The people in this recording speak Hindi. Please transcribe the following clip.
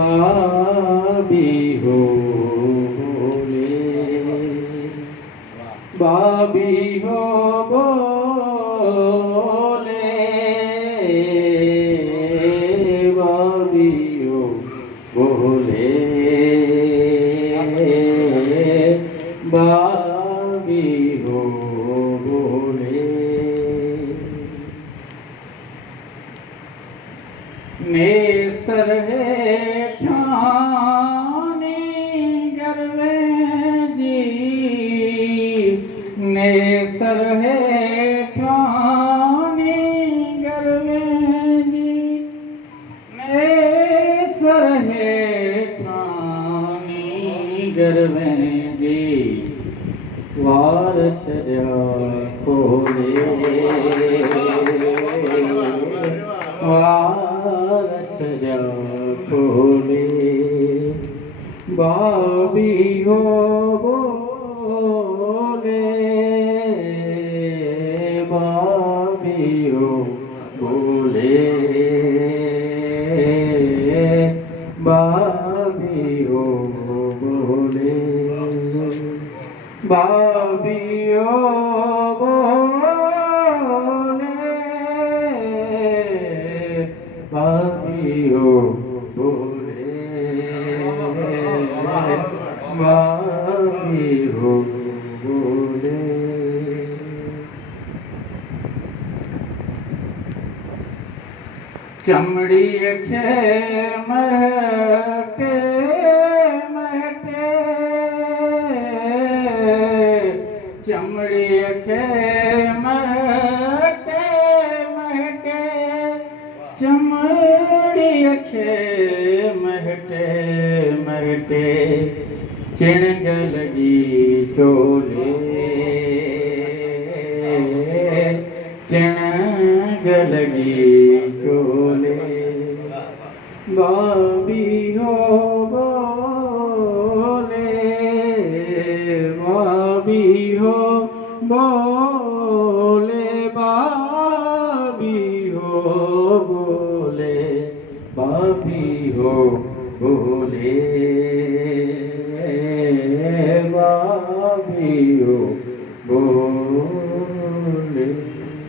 बाबी हो बोले, बाबी हो बोले, बाबी हो बोले, बाबी हो बोले। नेसर है ठानी गरवे जी, नेसर है ठानी गरवे जी, नेसर है ठानी गरवे जी, वार चढ़ा खोले, वार चढ़ा खोले, बाबी हो बोले, बाबी हो बोले, बाबी हो बोले, बाबी हो बोले, बाबी हो बोले, बाबी हो बोले। चमड़ी खे महके महके, चमड़ी खे महके महके, चमड़ी खे महके महके, चिणग लगी चोले, चिणग लगी चोले, बाबी हो बोले, बाबी हो बोले, बाबी हो बोले, बाबी हो बोले।